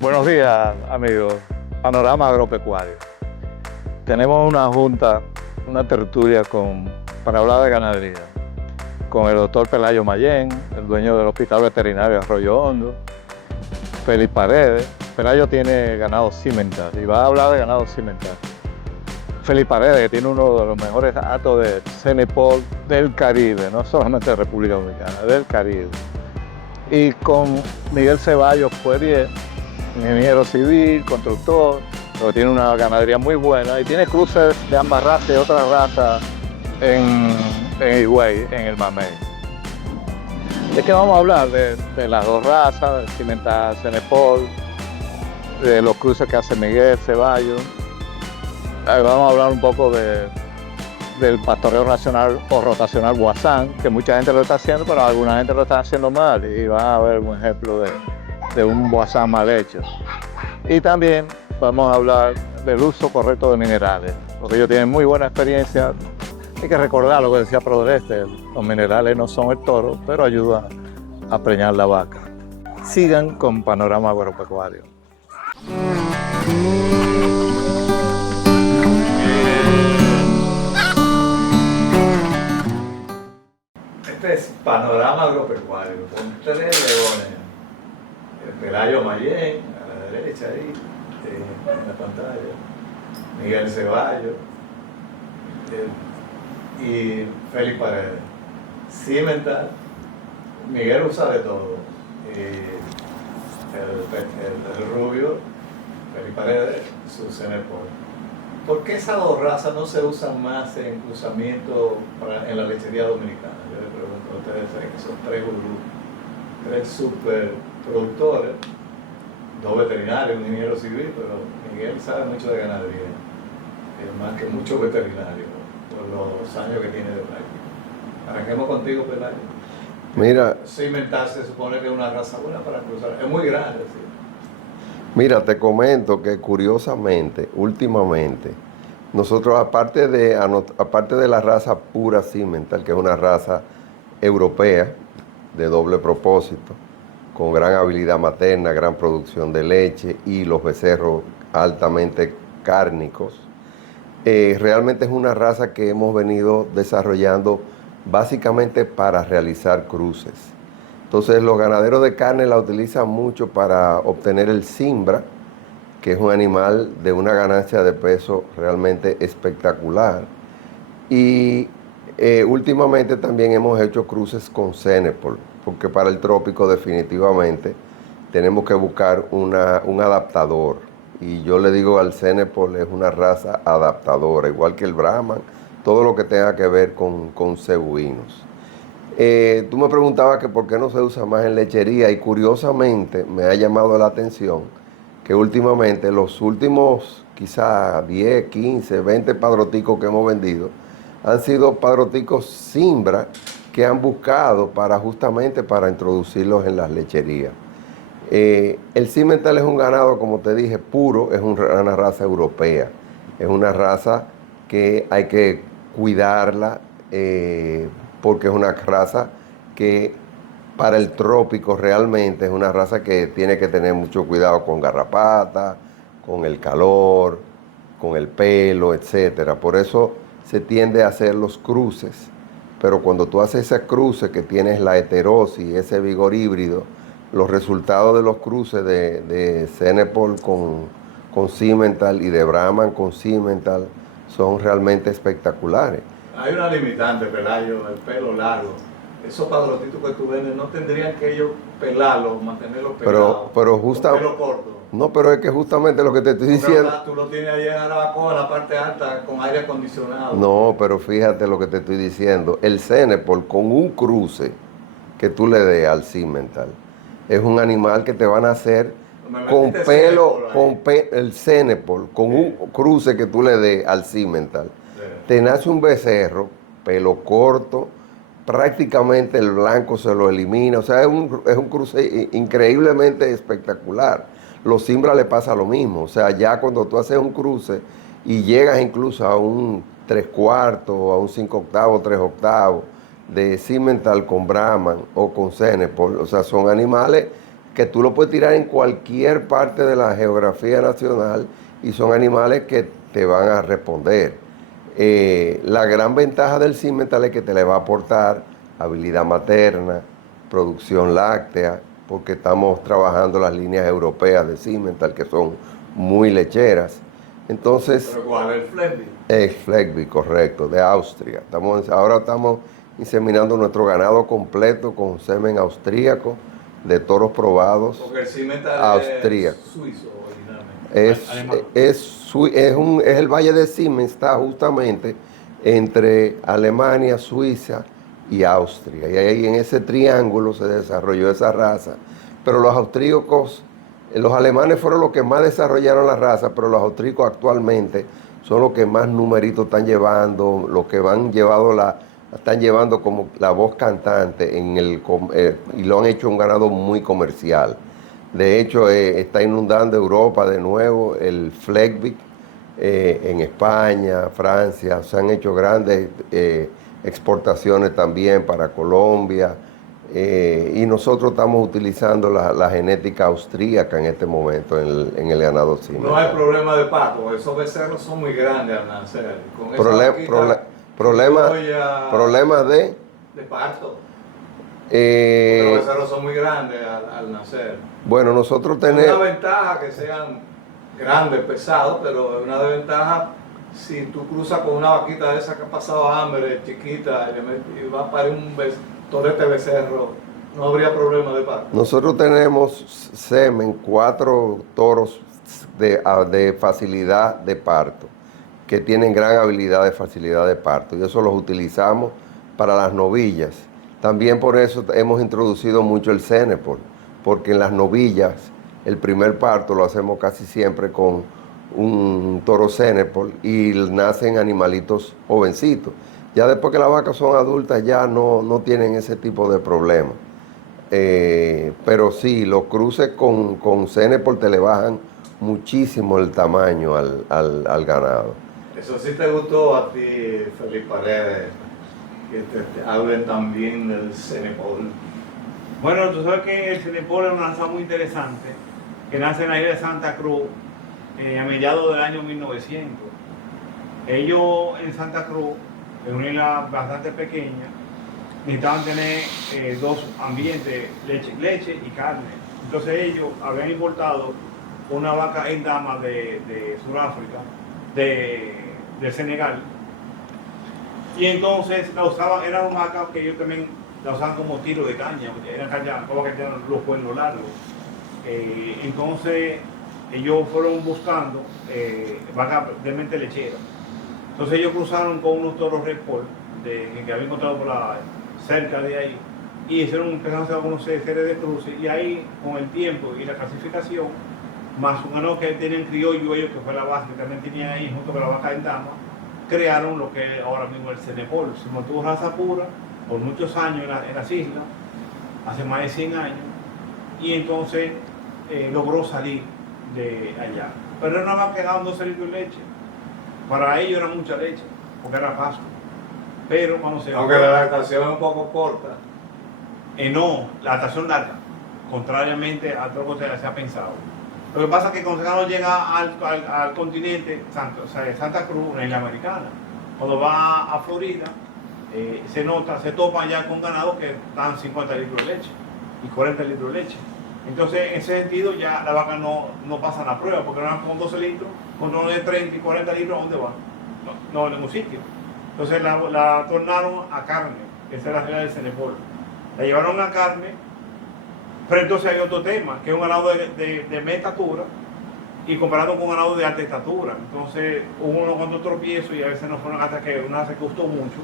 Buenos días, amigos. Panorama Agropecuario. Tenemos una junta, una tertulia para hablar de ganadería, con el doctor Pelayo Mayén, el dueño del Hospital Veterinario Arroyo Hondo, Félix Paredes. Pelayo tiene ganado cimental y va a hablar de ganado cimental. Félix Paredes, que tiene uno de los mejores datos de Cenepol del Caribe, no solamente de República Dominicana, del Caribe. Y con Miguel Ceballos Poirier, ingeniero civil, constructor, pero tiene una ganadería muy buena y tiene cruces de ambas razas y otras razas en Higüey, en el Mamey. Es que vamos a hablar de las dos razas, de cimental Cenepol, de los cruces que hace Miguel Ceballos. Vamos a hablar un poco del pastoreo nacional o rotacional Guasán, que mucha gente lo está haciendo, pero alguna gente lo está haciendo mal y van a ver un ejemplo de un Guasán mal hecho. Y también vamos a hablar del uso correcto de minerales, porque ellos tienen muy buena experiencia. Hay que recordar lo que decía Prodeste, los minerales no son el toro, pero ayudan a preñar la vaca. Sigan con Panorama Agropecuario. Este es Panorama Agropecuario, con 3 leones. El Pelayo Mayén, a la derecha ahí, en la pantalla. Miguel Ceballos y Félix Paredes. Cimental, Miguel usa de todo. El rubio, Félix Paredes, su Cenepol. ¿Por qué esas dos razas no se usan más en cruzamiento en la lechería dominicana? Yo le pregunto a ustedes que son 3 gurús, 3 superproductores, 2 veterinarios, un ingeniero civil, pero Miguel sabe mucho de ganadería, más que muchos veterinarios, por los años que tiene de práctica. Arranquemos contigo, Pelayo. Mira, Cimental se supone que es una raza buena para cruzar, es muy grande, sí. Mira, te comento que curiosamente, últimamente, nosotros aparte de la raza pura cimental, que es una raza europea de doble propósito, con gran habilidad materna, gran producción de leche y los becerros altamente cárnicos, realmente es una raza que hemos venido desarrollando básicamente para realizar cruces. Entonces los ganaderos de carne la utilizan mucho para obtener el cimbra, que es un animal de una ganancia de peso realmente espectacular. Y últimamente también hemos hecho cruces con Cenepol, porque para el trópico definitivamente tenemos que buscar un adaptador. Y yo le digo al Cenepol es una raza adaptadora, igual que el Brahman, todo lo que tenga que ver con cebuinos. Tú me preguntabas que por qué no se usa más en lechería y curiosamente me ha llamado la atención que últimamente los últimos quizá 10, 15, 20 padroticos que hemos vendido han sido padroticos cimbra que han buscado justamente para introducirlos en las lecherías. El cimental es un ganado, como te dije, puro, es una raza europea, es una raza que hay que cuidarla, porque es una raza que para el trópico realmente es una raza que tiene que tener mucho cuidado con garrapata, con el calor, con el pelo, etc. Por eso se tiende a hacer los cruces, pero cuando tú haces ese cruce que tienes la heterosis, ese vigor híbrido, los resultados de los cruces de Cenepol con cimental y de Brahman con cimental son realmente espectaculares. Hay una limitante, Pelayo, el pelo largo. Esos padrotitos que tú vendes no tendrían que ellos pelarlos, mantenerlos pelados. Pero con pelo corto. No, pero es que justamente lo que te estoy diciendo. Tú lo tienes ahí en Arabacoa, en la parte alta, con aire acondicionado. No, pero fíjate lo que te estoy diciendo. El Cenepol con un cruce que tú le des al cimental es un animal que te van a hacer con pelo, el Cenepol, con un cruce que tú le des al cimental. Te nace un becerro, pelo corto, prácticamente el blanco se lo elimina, o sea, es un cruce increíblemente espectacular. Los cimbras le pasa lo mismo, o sea, ya cuando tú haces un cruce y llegas incluso a un 3/4, a un 5/8, 3/8 de cimental con Brahman o con Cenepol, o sea, son animales que tú lo puedes tirar en cualquier parte de la geografía nacional y son animales que te van a responder. La gran ventaja del Simmental es que te le va a aportar habilidad materna, producción láctea, porque estamos trabajando las líneas europeas de Simmental que son muy lecheras. Entonces, ¿Pero cuál es el Fleckvieh? el Fleckvieh, correcto, de Austria. Ahora estamos inseminando nuestro ganado completo con semen austríaco de toros probados. Porque el Simmental austríaco. es suizo originalmente. Es el Valle de Siemens, está justamente entre Alemania, Suiza y Austria. Y ahí en ese triángulo se desarrolló esa raza. Pero los austríacos, los alemanes fueron los que más desarrollaron la raza, pero los austríacos actualmente son los que más numeritos están llevando, los que están llevando como la voz cantante y lo han hecho un ganado muy comercial. De hecho, está inundando Europa de nuevo el Fleckvieh. En España, Francia, se han hecho grandes exportaciones también para Colombia. Y nosotros estamos utilizando la genética austríaca en este momento en el ganado Simmental. No hay problema de parto, esos becerros son muy grandes al nacer. Con Problema de parto. Los Eh, becerros son muy grandes al nacer. bueno, nosotros Es tenemos... una ventaja que sean grandes, pesados, pero es una desventaja si tú cruzas con una vaquita de esa que ha pasado hambre, chiquita, y va a parir un torete becerro, no habría problema de parto. Nosotros tenemos semen, 4 toros de facilidad de parto, que tienen gran habilidad de facilidad de parto, y eso los utilizamos para las novillas. También por eso hemos introducido mucho el Cenepol, porque en las novillas el primer parto lo hacemos casi siempre con un toro Cenepol y nacen animalitos jovencitos. Ya después que las vacas son adultas ya no tienen ese tipo de problemas. Pero sí, los cruces con Cenepol te le bajan muchísimo el tamaño al ganado. Eso sí te gustó a ti, Felipe Paredes, que te hablen también del Cenepol. Bueno, tú sabes que el Cenepol es una raza muy interesante, que nace en la isla de Santa Cruz a mediados del año 1900. Ellos en Santa Cruz, en una isla bastante pequeña, necesitaban tener 2 ambientes, leche y carne. Entonces ellos habían importado una vaca endama de Sudáfrica, de Senegal, y entonces la usaban, era una vaca que ellos también la usaban como tiro de caña, eran caña, como que tenían los cuernos largos. Entonces ellos fueron buscando vacas de mente lechera. Entonces ellos cruzaron con unos toros Repol que habían encontrado cerca de ahí, y empezaron a hacer algunos series de cruces, y ahí con el tiempo y la clasificación, más un ganado que tenían criollo ellos, que fue la base que también tenían ahí junto con la vaca en dama, crearon lo que es ahora mismo el Cenepol. Se mantuvo raza pura por muchos años en las islas, hace más de 100 años, y entonces logró salir de allá. Pero era una vaca que daban 12 litros de leche. Para ellos era mucha leche, porque era pasto. Pero cuando se... Aunque la lactación es un poco corta. No, la lactación larga, contrariamente a todo lo que se ha pensado. Lo que pasa es que cuando el ganado llega al continente, Santa Cruz, una isla americana, cuando va a Florida, se topa ya con ganados que dan 50 litros de leche y 40 litros de leche. Entonces, en ese sentido, ya la vaca no pasa la prueba, porque van con 12 litros, con uno de 30 y 40 litros, ¿a dónde van? No en ningún sitio. Entonces, la tornaron a carne, esa es la regla del Cenepol. La llevaron a carne, pero entonces hay otro tema, que es un ganado de media estatura y comparado con un ganado de alta estatura. Entonces hubo unos cuantos tropiezos y a veces no fueron hasta que una se costó mucho,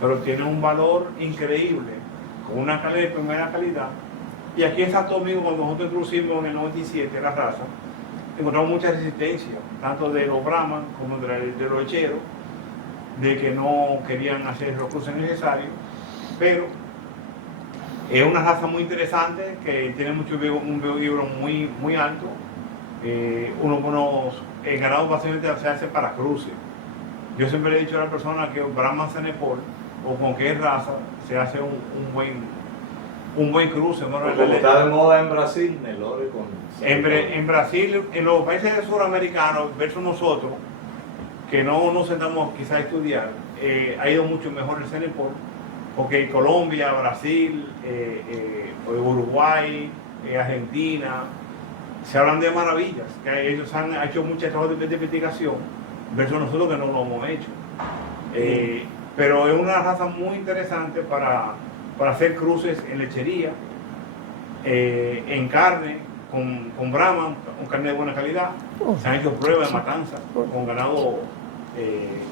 pero tiene un valor increíble, con una calidad de primera calidad. Y aquí en Santo Domingo, cuando nosotros introducimos en el 97 la raza, encontramos mucha resistencia, tanto de los Brahman como de los lecheros, de que no querían hacer los cruces necesarios, pero es una raza muy interesante que tiene un biobíoro muy alto. El ganado básicamente se hace para cruces. Yo siempre le he dicho a la persona que Brahman Cenepol o con qué raza se hace un un buen cruce. Bueno, Como está de moda en Brasil, Nelore con... en Brasil, en los países suramericanos, versus nosotros, que no nos sentamos quizás a estudiar, ha ido mucho mejor el Cenepol, porque Colombia, Brasil, Uruguay, Argentina, se hablan de maravillas, que ellos han hecho mucho trabajo de investigación, versus nosotros que no lo hemos hecho. Pero es una raza muy interesante para hacer cruces en lechería, en carne, con Brahman, con carne de buena calidad. Se han hecho pruebas de matanza con ganado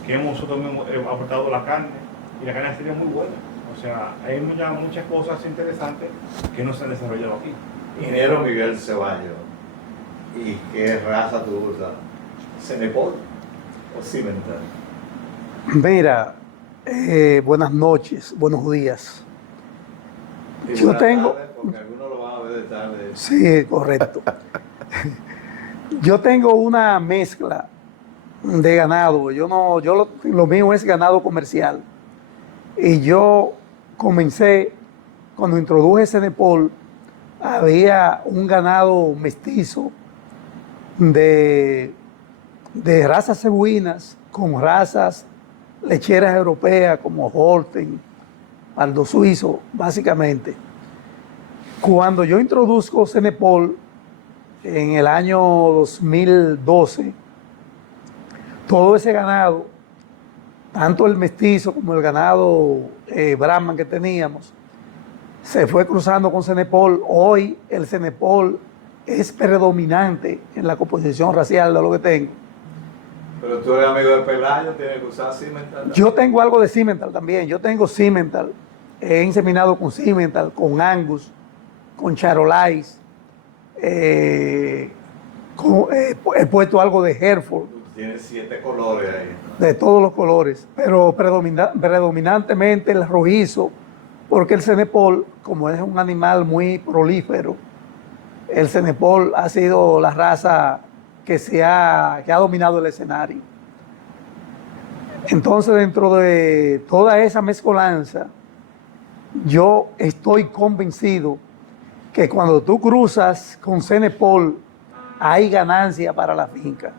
que nosotros mismos aportado la carne, y la carne sería muy buena. O sea, hay muchas cosas interesantes que no se han desarrollado aquí. Ingeniero Miguel Ceballos, ¿y qué raza tú usas? ¿Cenepol o Cimental? Mira, buenas noches, buenos días. Y Yo buenas tengo... tardes, porque algunos lo van a ver de tarde. Sí, correcto. Yo tengo una mezcla de ganado. Lo mío es ganado comercial. Y yo comencé, cuando introduje Cenepol, había un ganado mestizo de razas cebuinas con razas lecheras europeas como Holstein, Pardo Suizo, básicamente. Cuando yo introduzco Cenepol en el año 2012, todo ese ganado, tanto el mestizo como el ganado Brahman que teníamos, se fue cruzando con Cenepol. Hoy el Cenepol es predominante en la composición racial de lo que tengo. Pero tú eres amigo de Pelayo, tienes que usar Cimental. Yo tengo algo de Cimental también. Yo tengo Cimental. He inseminado con Cimental, con Angus, con Charolais. He puesto algo de Hereford. Tienes 7 colores ahí. De todos los colores, pero predominantemente el rojizo, porque el Cenepol, como es un animal muy prolífero, el Cenepol ha sido la raza que ha dominado el escenario. Entonces, dentro de toda esa mezcolanza, yo estoy convencido que cuando tú cruzas con Cenepol, hay ganancia para la finca.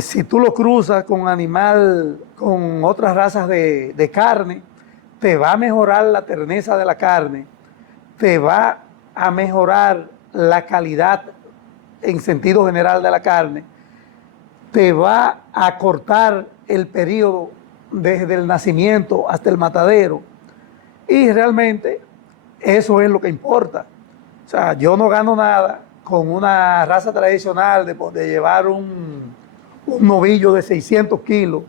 Si tú lo cruzas con animal, con otras razas de carne, te va a mejorar la terneza de la carne, te va a mejorar la calidad en sentido general de la carne, te va a cortar el periodo desde el nacimiento hasta el matadero, y realmente eso es lo que importa. O sea, yo no gano nada con una raza tradicional de llevar un novillo de 600 kilos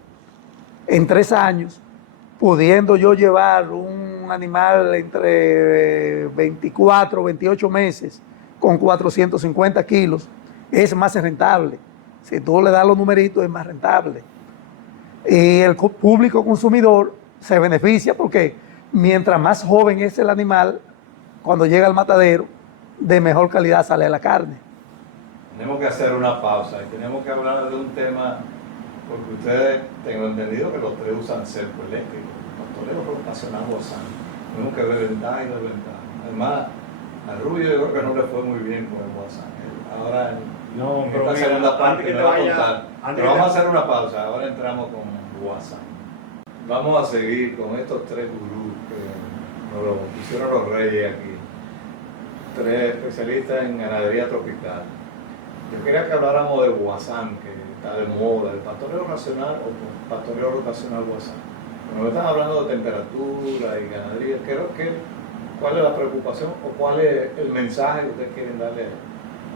en 3 años, pudiendo yo llevar un animal entre 24 o 28 meses con 450 kilos, es más rentable. Si tú le das los numeritos, es más rentable. Y el público consumidor se beneficia porque mientras más joven es el animal, cuando llega al matadero, de mejor calidad sale la carne. Tenemos que hacer una pausa y tenemos que hablar de un tema, porque ustedes, tengo entendido que los 3 usan cerco eléctrico. Los toreros rotacional gozan. Tenemos que ver ventaja y desventaja. Además, a Rubio yo creo que no le fue muy bien con el WhatsApp. Ahora No, en pero esta mira, segunda parte antes que me te va a vaya, contar. antes Pero que vamos te- a hacer una pausa. Ahora entramos con WhatsApp. Vamos a seguir con estos 3 gurús que nos lo pusieron los reyes aquí. 3 especialistas en ganadería tropical. Yo quería que habláramos de Guasán, que está de moda, el pastoreo racional o pastoreo rotacional Guasán. Cuando me están hablando de temperatura y ganadería, ¿cuál es la preocupación o cuál es el mensaje que ustedes quieren darle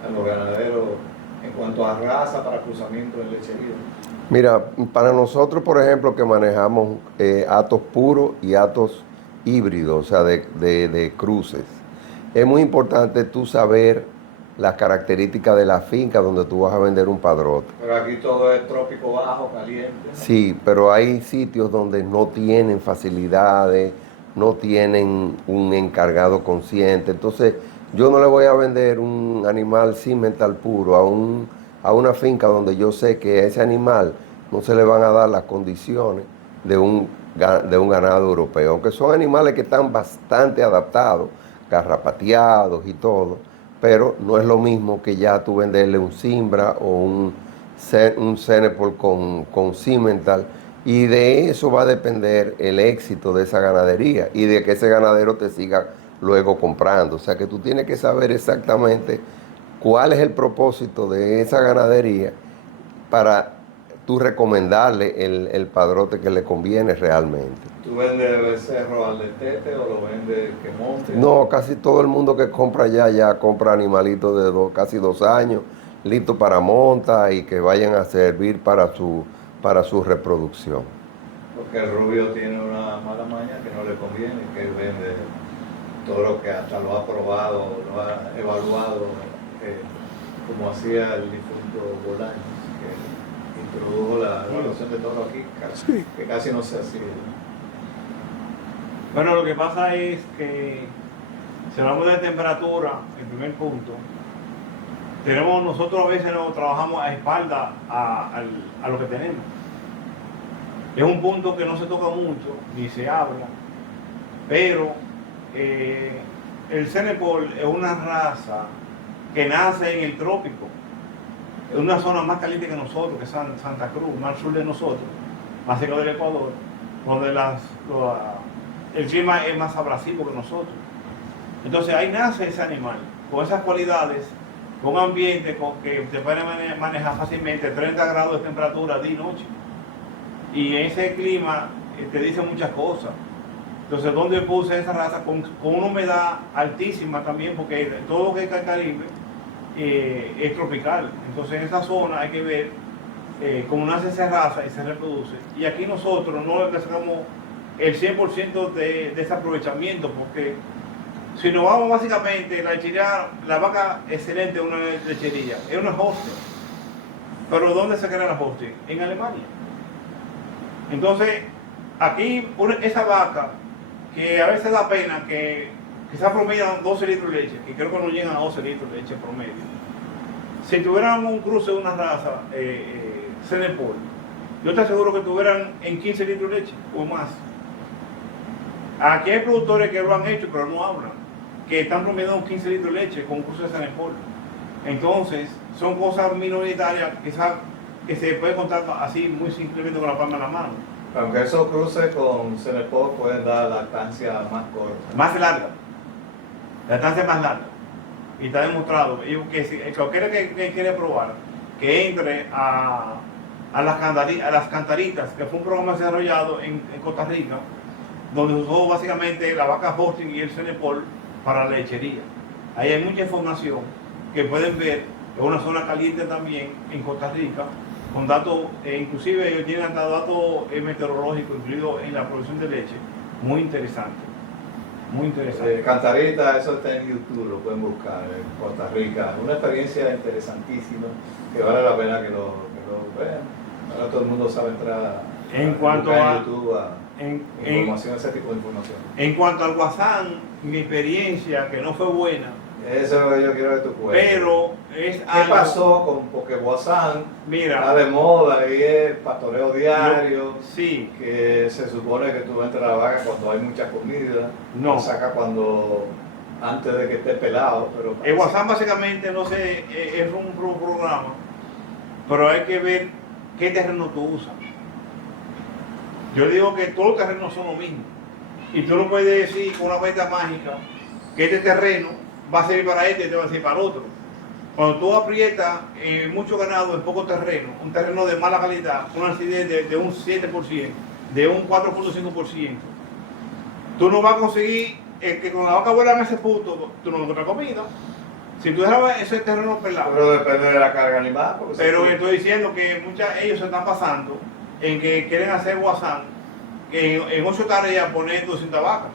a los ganaderos en cuanto a raza para cruzamiento de lechería? Mira, para nosotros, por ejemplo, que manejamos atos puros y atos híbridos, o sea, de cruces, es muy importante tú saber las características de la finca donde tú vas a vender un padrote. Pero aquí todo es trópico bajo, caliente. Sí, pero hay sitios donde no tienen facilidades, no tienen un encargado consciente. Entonces, yo no le voy a vender un animal cimental puro a una finca donde yo sé que a ese animal no se le van a dar las condiciones de un de un ganado europeo, aunque son animales que están bastante adaptados, garrapateados y todo, pero no es lo mismo que ya tú venderle un Simbra o un Cenepol con Cimental, y de eso va a depender el éxito de esa ganadería y de que ese ganadero te siga luego comprando. O sea que tú tienes que saber exactamente cuál es el propósito de esa ganadería para tú recomendarle el padrote que le conviene realmente. ¿Tú vendes el becerro al destete o lo vendes que monte? No, casi todo el mundo que compra ya compra animalitos de casi 2 años, listos para monta y que vayan a servir para su reproducción. Porque el rubio tiene una mala maña que no le conviene, que él vende todo lo que hasta lo ha probado, lo ha evaluado, como hacía el difunto Bolaños, que introdujo la evaluación de todo aquí, que casi no se hacía. Bueno, lo que pasa es que si hablamos de temperatura, el primer punto, nosotros a veces nos trabajamos a espalda a lo que tenemos. Es un punto que no se toca mucho, ni se habla, pero el Cenepol es una raza que nace en el trópico, en una zona más caliente que nosotros, que es Santa Cruz, más al sur de nosotros, más cerca del Ecuador, donde el clima es más abrasivo que nosotros. Entonces ahí nace ese animal, con esas cualidades, con un ambiente que se puede manejar fácilmente 30 grados de temperatura día y noche. Y ese clima te dice muchas cosas. Entonces, ¿dónde puse esa raza? Con una humedad altísima también, porque todo lo que es el Caribe es tropical. Entonces, en esa zona hay que ver cómo nace esa raza y se reproduce. Y aquí nosotros no le sacamos el 100% de ese aprovechamiento, porque si nos vamos básicamente, la vaca excelente es una lechería, es una Holstein. Pero ¿dónde se crea la Holstein? En Alemania. Entonces, aquí esa vaca, que a veces da pena, que quizás promedian 12 litros de leche, que creo que no llegan a 12 litros de leche promedio. Si tuviéramos un cruce de una raza Cenepol, yo te aseguro que tuvieran en 15 litros de leche o más. Aquí hay productores que lo han hecho, pero no hablan, que están promediando 15 litros de leche con un cruce de Cenepol. Entonces, son cosas minoritarias, quizás que se puede contar así muy simplemente con la palma de la mano. Aunque esos cruces con Cenepol pueden dar lactancia más corta. Más larga. La lactancia más larga. Y está demostrado que si cualquiera que quiere probar, que entre a las Cantaritas, que fue un programa desarrollado en Costa Rica, donde usó básicamente la vaca Holstein y el Cenepol para la lechería. Ahí hay mucha información que pueden ver. Es una zona caliente también en Costa Rica, con datos, inclusive ellos tienen hasta datos meteorológicos incluidos en la producción de leche. Muy interesante. Muy interesante. Cantarita, eso está en YouTube, lo pueden buscar en Costa Rica. Una experiencia interesantísima que vale la pena que lo vean. Ahora todo el mundo sabe entrar en YouTube información, ese tipo de información. En cuanto al Guasán, mi experiencia, que no fue buena. Eso es lo que yo quiero que tú cuentes. Pero es ¿Qué algo, pasó porque Guasán mira, está de moda y es pastoreo diario? Sí. Que se supone que tú entras a la vaca cuando hay mucha comida. No. Lo sacas antes de que esté pelado. Pero El Guasán básicamente, no sé, es un programa, pero hay que ver qué terreno tú usas. Yo digo que todos los terrenos son lo mismo. Y tú no puedes decir con una varita mágica que este terreno va a servir para este y este va a servir para otro. Cuando tú aprietas mucho ganado en poco terreno, un terreno de mala calidad, una acidez de un 7%, de un 4.5%, tú no vas a conseguir que con la vaca vuela en ese punto, tú no encuentras comida. Si tú dejas ese terreno pelado. Pero depende de la carga animal. Pero estoy diciendo que ellos se están pasando en que quieren hacer Guasán, que en 8 tareas poner 200 vacas,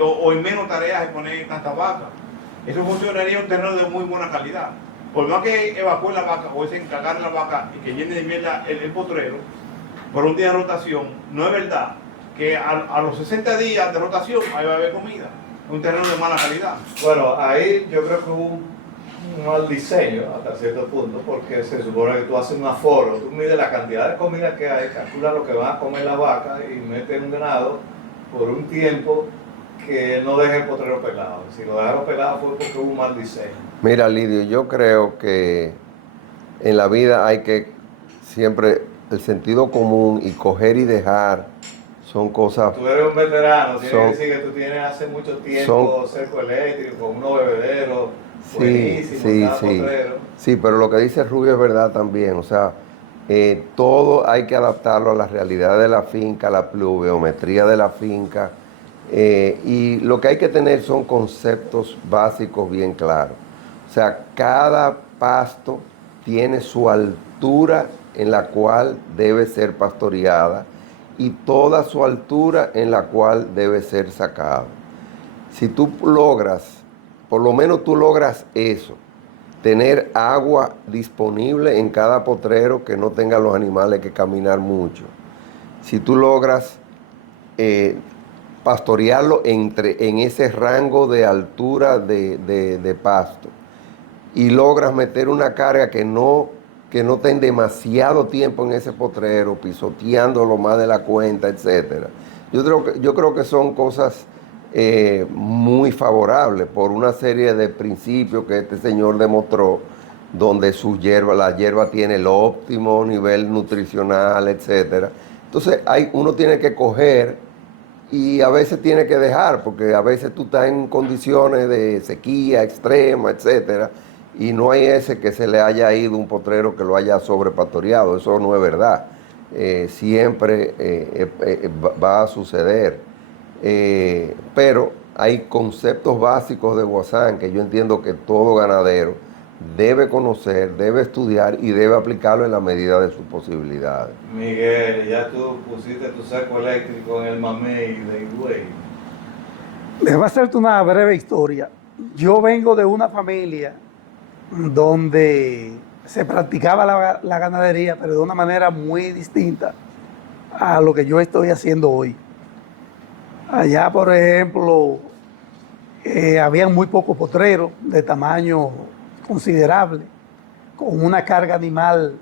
o en menos tareas poner tantas vacas. Eso funcionaría en un terreno de muy buena calidad. Por más que evacúen la vaca o se encargar la vaca y que llene de mierda el potrero, por un día de rotación, no es verdad que a los 60 días de rotación ahí va a haber comida. Un terreno de mala calidad. Bueno, ahí yo creo que hubo un mal diseño hasta cierto punto, porque se supone que tú haces un aforo, tú mides la cantidad de comida que hay, calculas lo que va a comer la vaca y metes un ganado por un tiempo que no deje el potrero pelado. Si lo dejaron pelado fue porque hubo un mal diseño. Mira, Lidio, yo creo que en la vida hay que siempre el sentido común y coger y dejar son cosas. Tú eres un veterano, tienes Son- que decir que tú tienes hace mucho tiempo cerco eléctrico, con unos bebederos buenísimos, Sí, cada sí. potrero. Sí, pero lo que dice Rubio es verdad también. O sea, todo hay que adaptarlo a la realidad de la finca, a la pluviometría de la finca. Y lo que hay que tener son conceptos básicos bien claros. O sea, cada pasto tiene su altura en la cual debe ser pastoreada y toda su altura en la cual debe ser sacado. Si tú logras, por lo menos tú logras eso, tener agua disponible en cada potrero que no tengan los animales que caminar mucho. Si tú logras pastorearlo en ese rango de altura de pasto y logras meter una carga que no estén demasiado tiempo en ese potrero, pisoteándolo más de la cuenta, etc. Yo creo que son cosas muy favorables por una serie de principios que este señor demostró, donde la hierba tiene el óptimo nivel nutricional, etc. Entonces uno tiene que coger y a veces tiene que dejar, porque a veces tú estás en condiciones de sequía extrema, etcétera, y no hay ese que se le haya ido un potrero que lo haya sobrepastoreado. Eso no es verdad. Siempre va a suceder. Pero hay conceptos básicos de Guasán que yo entiendo que todo ganadero debe conocer, debe estudiar y debe aplicarlo en la medida de sus posibilidades. Miguel, ya tú pusiste tu cerco eléctrico en el mamey de Higüey. Les voy a hacerte una breve historia. Yo vengo de una familia donde se practicaba la ganadería, pero de una manera muy distinta a lo que yo estoy haciendo hoy. Allá, por ejemplo, habían muy pocos potreros de tamaño considerable, con una carga animal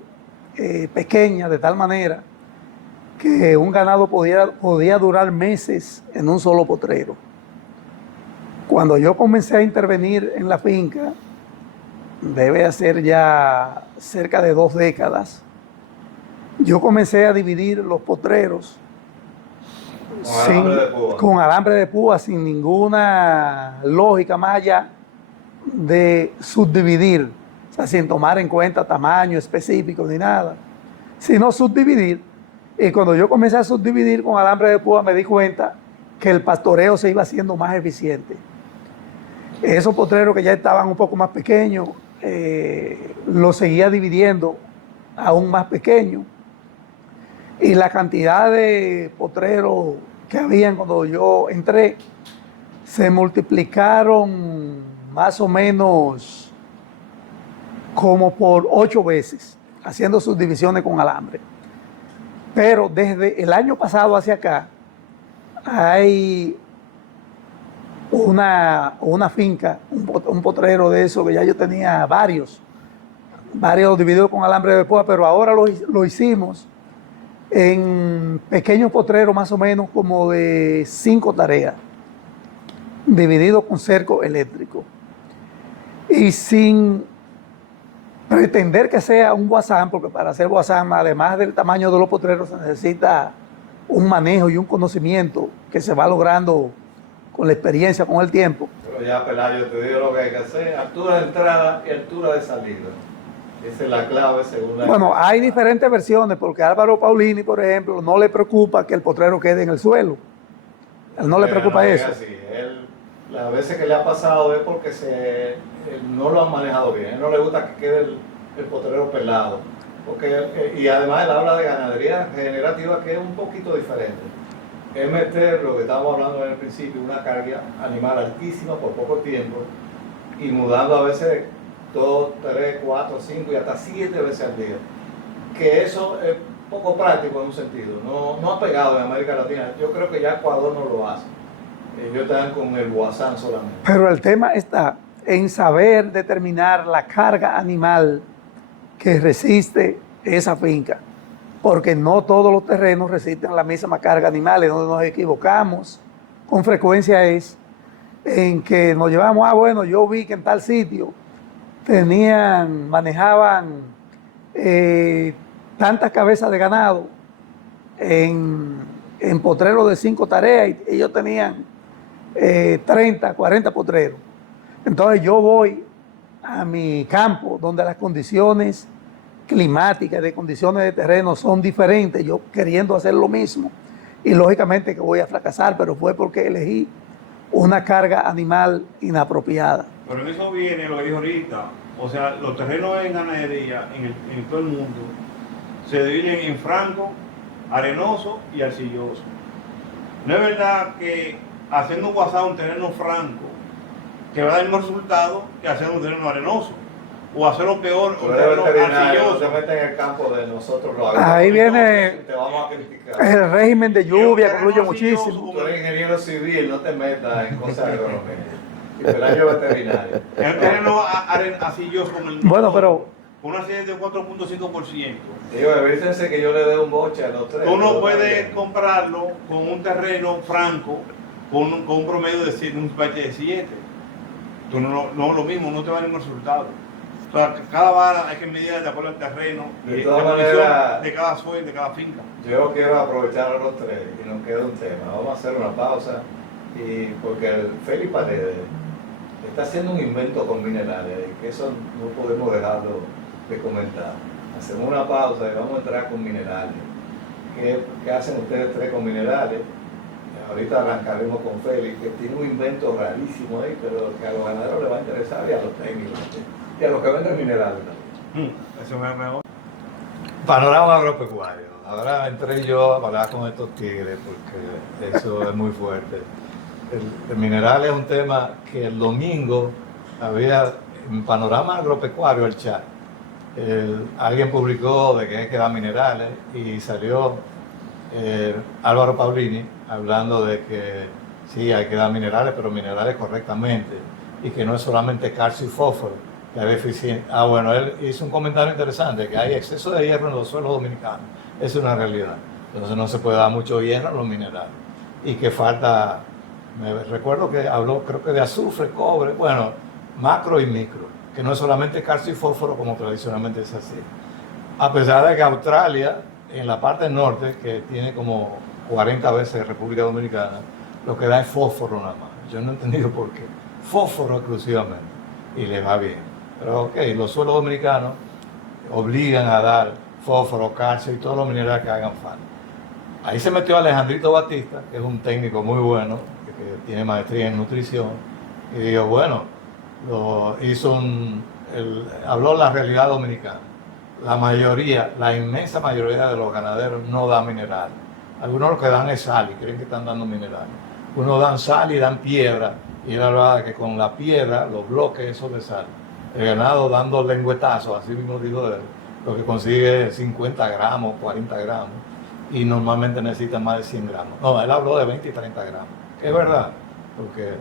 pequeña, de tal manera que un ganado podía durar meses en un solo potrero. Cuando yo comencé a intervenir en la finca, debe hacer ya cerca de 2 décadas, yo comencé a dividir los potreros con alambre de púa, sin ninguna lógica más allá de subdividir, o sea, sin tomar en cuenta tamaño específico ni nada, sino subdividir. Y cuando yo comencé a subdividir con alambre de púa, me di cuenta que el pastoreo se iba haciendo más eficiente. Esos potreros que ya estaban un poco más pequeños, los seguía dividiendo aún más pequeños. Y la cantidad de potreros que habían cuando yo entré se multiplicaron más o menos como por 8 veces, haciendo sus divisiones con alambre. Pero desde el año pasado hacia acá hay una finca, un potrero de eso que ya yo tenía varios divididos con alambre de púa, pero ahora lo hicimos en pequeños potreros más o menos como de 5 tareas, divididos con cerco eléctrico. Y sin pretender que sea un Guasán, porque para hacer Guasán, además del tamaño de los potreros, se necesita un manejo y un conocimiento que se va logrando con la experiencia, con el tiempo. Pero ya, Pelayo, te digo lo que hay que hacer: altura de entrada y altura de salida. Esa es la clave según la... Bueno, hay diferentes versiones, porque a Álvaro Paulini, por ejemplo, no le preocupa que el potrero quede en el suelo. A él no le preocupa eso. Así. Las veces que le ha pasado es porque él no lo han manejado bien. A él no le gusta que quede el potrero pelado. Y además él habla de ganadería regenerativa, que es un poquito diferente. Es meter lo que estábamos hablando en el principio, una carga animal altísima por poco tiempo y mudando a veces 2, 3, 4, 5 y hasta 7 veces al día. Que eso es poco práctico en un sentido. No ha pegado en América Latina. Yo creo que ya Ecuador no lo hace. Ellos están con el Guasán solamente. Pero el tema está en saber determinar la carga animal que resiste esa finca, porque no todos los terrenos resisten la misma carga animal. Donde nos equivocamos con frecuencia es en que nos llevamos, bueno, yo vi que en tal sitio manejaban tantas cabezas de ganado en potreros de 5 tareas, y ellos tenían 30, 40 potreros. Entonces yo voy a mi campo donde las condiciones climáticas, de condiciones de terreno son diferentes, yo queriendo hacer lo mismo, y lógicamente que voy a fracasar, pero fue porque elegí una carga animal inapropiada. Pero en eso viene lo que dijo ahorita, o sea, los terrenos en ganadería en todo el mundo se dividen en franco, arenoso y arcilloso. No es verdad que haciendo un guasado un terreno franco que va a dar el mismo resultado que hacer un terreno arenoso, o hacerlo peor, un terreno No arcilloso. se mete en el campo de nosotros los Ahí viene te vamos a criticar. el régimen de lluvia, que influye Arcilloso, muchísimo. Tú eres ingeniero civil, no te metas en cosas de agronomía. Y Pelayo veterinario. Es un terreno arcilloso como el Bueno, pero con una serie de 4.5%. Digo, evítense que yo le dé un boche a los tres. Tú no puedes comprarlo con un terreno franco con un promedio de un bache de 7. Tú no es lo mismo, no te va a dar el mismo resultado. O sea, cada vara hay que medir de acuerdo al terreno De y todas la condición maneras, de cada suelo, de cada finca. Yo quiero aprovechar a los tres y nos queda un tema. Vamos a hacer una pausa y porque el Félix Paredes está haciendo un invento con minerales y que eso no podemos dejarlo de comentar. Hacemos una pausa y vamos a entrar con minerales. ¿Qué hacen ustedes tres con minerales? Ahorita arrancaremos con Félix, que tiene un invento rarísimo ahí, pero que a los ganaderos les va a interesar y a los técnicos y a los que venden minerales también. Eso me Panorama agropecuario. Ahora entré yo a hablar con estos tigres porque eso es muy fuerte. El mineral es un tema que el domingo había en Panorama Agropecuario, el chat. Alguien publicó de que hay que dar minerales y salió Álvaro Paulini hablando de que sí, hay que dar minerales, pero minerales correctamente y que no es solamente calcio y fósforo, que hay deficiencia. Bueno, él hizo un comentario interesante, que hay exceso de hierro en los suelos dominicanos. Es una realidad. Entonces no se puede dar mucho hierro en los minerales. Y que falta, me recuerdo que habló creo que de azufre, cobre, bueno, macro y micro, que no es solamente calcio y fósforo como tradicionalmente es así. A pesar de que Australia, en la parte norte, que tiene como 40 veces República Dominicana, lo que da es fósforo nada más. Yo no he entendido por qué. Fósforo exclusivamente. Y le va bien. Pero ok, los suelos dominicanos obligan a dar fósforo, calcio y todos los minerales que hagan falta. Ahí se metió Alejandrito Batista, que es un técnico muy bueno, que tiene maestría en nutrición, y dijo, bueno, habló la realidad dominicana. La mayoría, la inmensa mayoría de los ganaderos no dan minerales. Algunos lo que dan es sal y creen que están dando minerales. Unos dan sal y dan piedra, y él hablaba que con la piedra, los bloques esos de sal, el ganado dando lengüetazos, así mismo dijo él, lo que consigue es 50 gramos, 40 gramos, y normalmente necesita más de 100 gramos. No, él habló de 20 y 30 gramos, que es verdad, porque,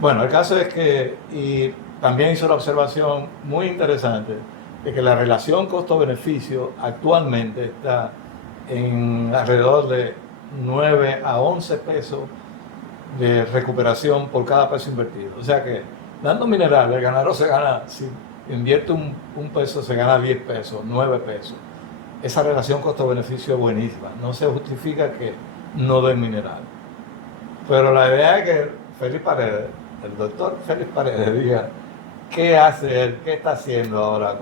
bueno, el caso es que, y también hizo la observación muy interesante, de que la relación costo-beneficio actualmente está en alrededor de 9 a 11 pesos de recuperación por cada peso invertido. O sea que, dando minerales, el ganadero se gana, si invierte un peso, se gana 10 pesos, 9 pesos. Esa relación costo-beneficio es buenísima. No se justifica que no den mineral. Pero la idea es que Félix Paredes, el doctor Félix Paredes, diga qué hace él, qué está haciendo ahora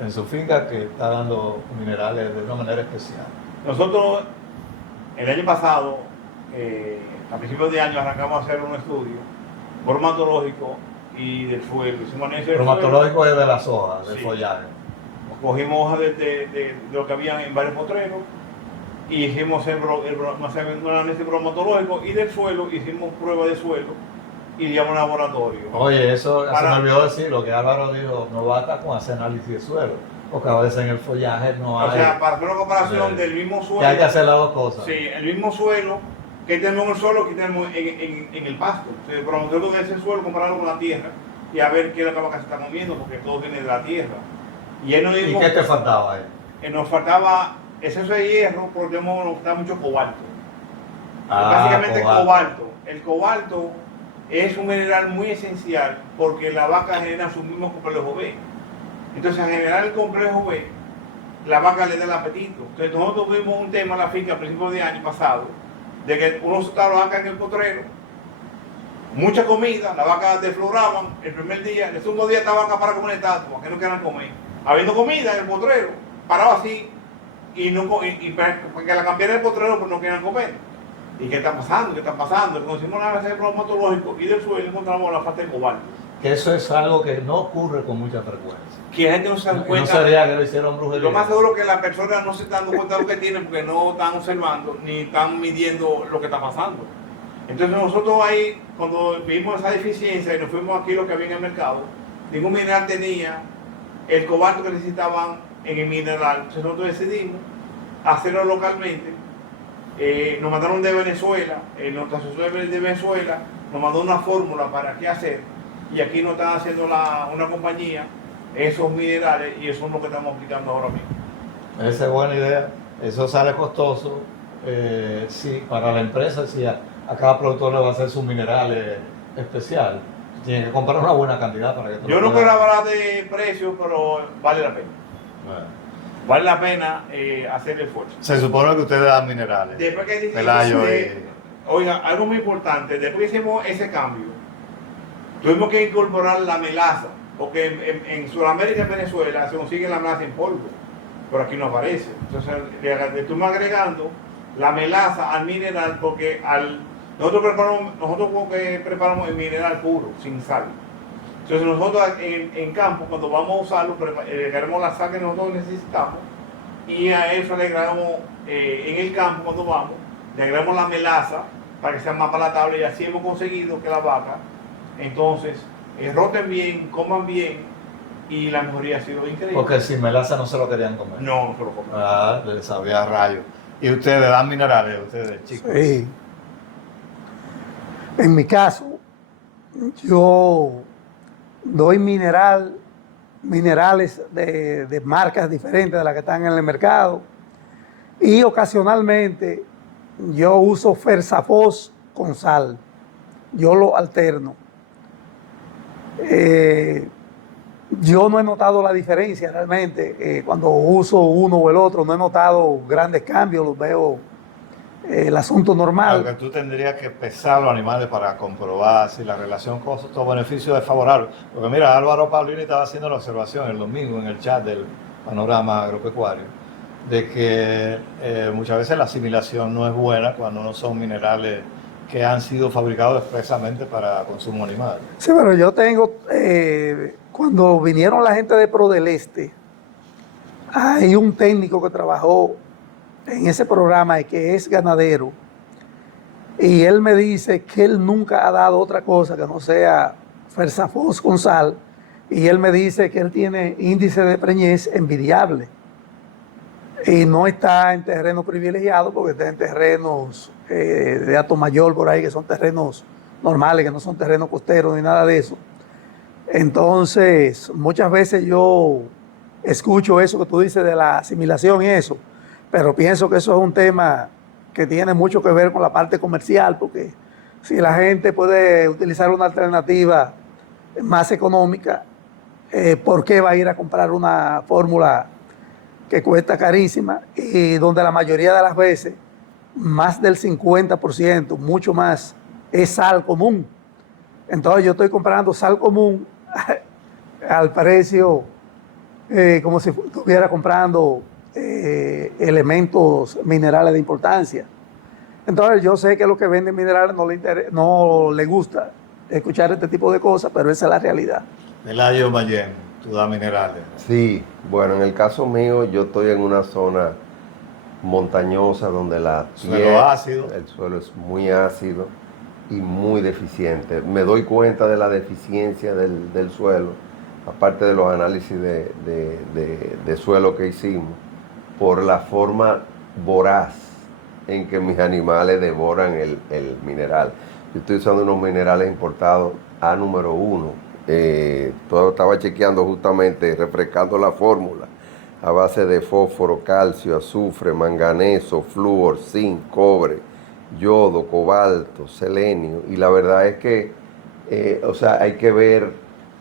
en su finca que está dando minerales de una manera especial. Nosotros, el año pasado, a principios de año, arrancamos a hacer un estudio bromatológico y del suelo. Hicimos análisis del Bromatológico es de las hojas, del Sí. follaje. Cogimos hojas de lo que había en varios potreros y hicimos un análisis bromatológico y del suelo, hicimos pruebas de suelo y digamos un laboratorio. Oye, eso se me Para- olvidó decir, lo que Álvaro dijo, no basta con hacer análisis de suelo, porque a veces en el follaje no hay. O sea, para hacer una comparación Sí. del mismo que suelo. hay que hacer las dos cosas. Sí, el mismo suelo que tenemos en el suelo que tenemos en el pasto. O sea, el bromatológico de ese suelo comparado con la tierra. y a ver qué es lo que la vaca se está comiendo, porque todo viene de la tierra. Y él nos ¿Y dijo, qué te faltaba ahí? nos faltaba exceso de hierro, porque nos faltaba mucho cobalto. Básicamente cobalto. El cobalto es un mineral muy esencial porque la vaca genera su mismo complejo B. Entonces, al generar el complejo B, la vaca le da el apetito. Entonces, nosotros tuvimos un tema en la finca a principios de año pasado, de que uno soltaba la vaca en el potrero, mucha comida, las vacas desfloraban el primer día, el segundo día esta vaca para comer estatua, que no quieran comer. Habiendo comida en el potrero, paraba así, y para que la cambiara el potrero, pues no quieran comer. ¿Y qué está pasando? ¿Qué está pasando? Cuando hicimos una base de bromatológico y del suelo encontramos la falta de cobalto. Que eso es algo que no ocurre con mucha frecuencia. Que la gente no se da No cuenta. sería que lo hicieron brujería. Lo más seguro es que las personas no se están dando cuenta de lo que tienen porque no están observando ni están midiendo lo que está pasando. Entonces nosotros ahí, cuando vimos esa deficiencia y nos fuimos aquí lo que había en el mercado, ningún mineral tenía el cobalto que necesitaban en el mineral. Entonces nosotros decidimos hacerlo localmente. Nos mandaron de Venezuela, nuestra asesor de Venezuela nos mandó una fórmula para qué hacer, y aquí nos están haciendo una compañía esos minerales, y eso es lo que estamos aplicando ahora mismo. Esa es buena idea. Eso sale costoso. Sí, para la empresa, sí, a cada productor le va a hacer sus minerales especial. Tiene que comprar una buena cantidad para que Yo no quiero hablar de precios, pero vale la pena. Bueno. Vale la pena hacer el esfuerzo. Se supone que ustedes dan minerales. Después que Pelayo oiga, algo muy importante, después que hicimos ese cambio, tuvimos que incorporar la melaza, porque en Sudamérica y en Venezuela se consigue la melaza en polvo, pero aquí no aparece. Entonces le estuvimos agregando la melaza al mineral, porque nosotros preparamos el mineral puro, sin sal. Entonces nosotros en campo, cuando vamos a usarlo, agregamos la sal que nosotros necesitamos, y a eso le agregamos en el campo cuando vamos, le agregamos la melaza para que sea más palatable, y así hemos conseguido que las vacas entonces roten bien, coman bien, y la mejoría ha sido increíble. Porque sin melaza no se lo querían comer. No se lo comen. Ah, les sabía a rayo. ¿Y ustedes dan minerales, ustedes, chicos? Sí. En mi caso, yo doy minerales de marcas diferentes de las que están en el mercado, y ocasionalmente yo uso Fersapos con sal. Yo lo alterno. Yo no he notado la diferencia realmente. Cuando uso uno o el otro, no he notado grandes cambios, los veo el asunto normal. Aunque tú tendrías que pesar los animales para comprobar si la relación costo-beneficio es favorable. Porque mira, Álvaro Paulini estaba haciendo la observación el domingo en el chat del Panorama Agropecuario, de que muchas veces la asimilación no es buena cuando no son minerales que han sido fabricados expresamente para consumo animal. Sí, pero yo tengo, cuando vinieron la gente de Pro del Este, hay un técnico que trabajó en ese programa y que es ganadero, y él me dice que él nunca ha dado otra cosa que no sea Fersapos con sal, y él me dice que él tiene índice de preñez envidiable, y no está en terrenos privilegiados porque está en terrenos de Hato Mayor por ahí, que son terrenos normales, que no son terrenos costeros ni nada de eso. Entonces, muchas veces yo escucho eso que tú dices de la asimilación y eso, pero pienso que eso es un tema que tiene mucho que ver con la parte comercial, porque si la gente puede utilizar una alternativa más económica, ¿por qué va a ir a comprar una fórmula que cuesta carísima y donde la mayoría de las veces, más del 50%, mucho más, es sal común? Entonces yo estoy comprando sal común al precio como si estuviera comprando elementos minerales de importancia. Entonces yo sé que a los que venden minerales no les gusta escuchar este tipo de cosas, pero esa es la realidad. Pelayo Mayén, tú das minerales. Sí, bueno, en el caso mío yo estoy en una zona montañosa donde Suelo ácido. el suelo es muy ácido y muy deficiente. Me doy cuenta de la deficiencia del suelo, aparte de los análisis de suelo que hicimos, por la forma voraz en que mis animales devoran el mineral. Yo estoy usando unos minerales importados A número 1, Estaba chequeando justamente, refrescando la fórmula a base de fósforo, calcio, azufre, manganeso, flúor, zinc, cobre, yodo, cobalto, selenio. Y la verdad es que, hay que ver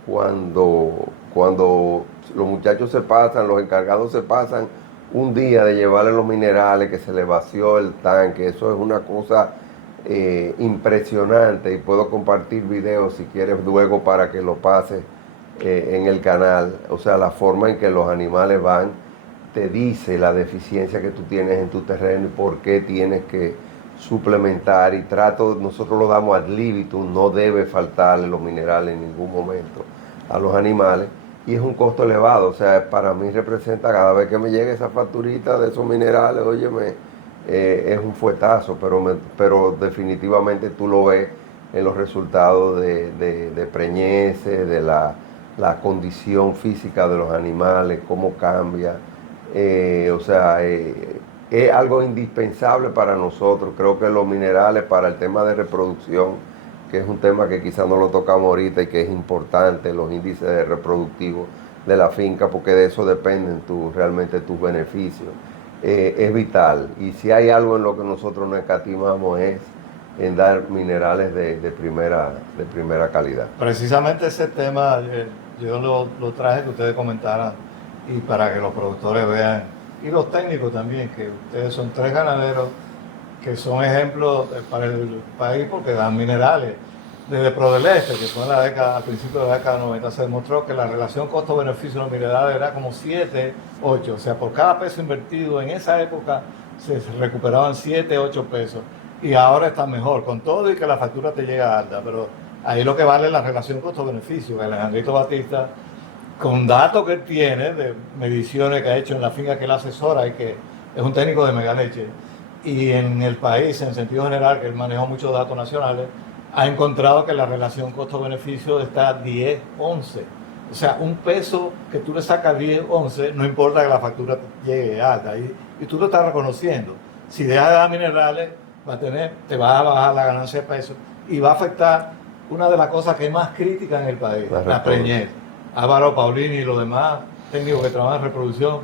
cuando los muchachos se pasan, los encargados se pasan un día de llevarle los minerales, que se le vació el tanque. Eso es una cosa impresionante, y puedo compartir videos si quieres luego para que lo pases en el canal. O sea, la forma en que los animales van te dice la deficiencia que tú tienes en tu terreno y por qué tienes que suplementar. Y nosotros lo damos ad libitum, no debe faltarle los minerales en ningún momento a los animales, y es un costo elevado. O sea, para mí representa, cada vez que me llega esa facturita de esos minerales, óyeme, es un fuetazo, pero definitivamente tú lo ves en los resultados de preñeces, de la condición física de los animales, cómo cambia. Es algo indispensable para nosotros. Creo que los minerales para el tema de reproducción, que es un tema que quizás no lo tocamos ahorita y que es importante, los índices reproductivos de la finca, porque de eso dependen realmente tus beneficios. Es vital, y si hay algo en lo que nosotros nos escatimamos es en dar minerales de primera calidad. Precisamente ese tema yo lo traje que ustedes comentaran, y para que los productores vean, y los técnicos también, que ustedes son 3 ganaderos que son ejemplos para el país porque dan minerales. Desde Prodeleste, que fue al principio de la década 90, se demostró que la relación costo-beneficio de los minerales era como 7, 8. O sea, por cada peso invertido en esa época se recuperaban 7, 8 pesos. Y ahora está mejor, con todo y que la factura te llega alta. Pero ahí lo que vale es la relación costo-beneficio. Alejandrito Batista, con datos que él tiene, de mediciones que ha hecho en la finca que él asesora y que es un técnico de Megaleche, y en el país, en sentido general, que él manejó muchos datos nacionales, ha encontrado que la relación costo-beneficio está 10, 11. O sea, un peso que tú le sacas 10, 11, no importa que la factura te llegue alta. Y tú lo estás reconociendo. Si dejas de dar minerales, te va a bajar la ganancia de peso y va a afectar una de las cosas que es más crítica en el país, la preñez. Álvaro Paulini y los demás técnicos que trabajan en reproducción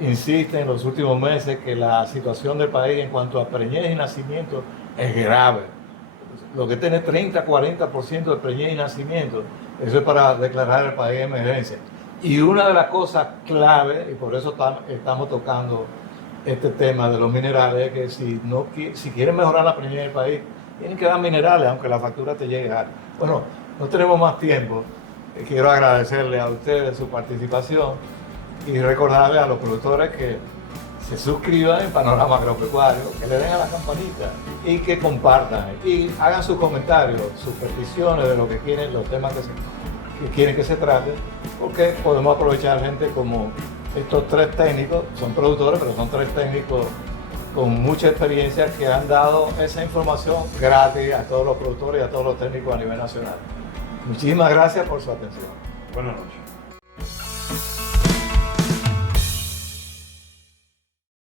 insisten en los últimos meses que la situación del país en cuanto a preñez y nacimiento es grave. Lo que tiene 30-40% de preñez y nacimiento, eso es para declarar el país de emergencia. Y una de las cosas clave, y por eso estamos tocando este tema de los minerales, es que si quieren mejorar la preñez del país, tienen que dar minerales, aunque la factura te llegue alta. Bueno, no tenemos más tiempo. Quiero agradecerle a ustedes su participación y recordarle a los productores que se suscriban en Panorama Agropecuario, que le den a la campanita y que compartan y hagan sus comentarios, sus peticiones de lo que quieren, los temas que quieren que se trate, porque podemos aprovechar gente como estos 3 técnicos, son productores, pero son 3 técnicos con mucha experiencia que han dado esa información gratis a todos los productores y a todos los técnicos a nivel nacional. Muchísimas gracias por su atención. Buenas noches.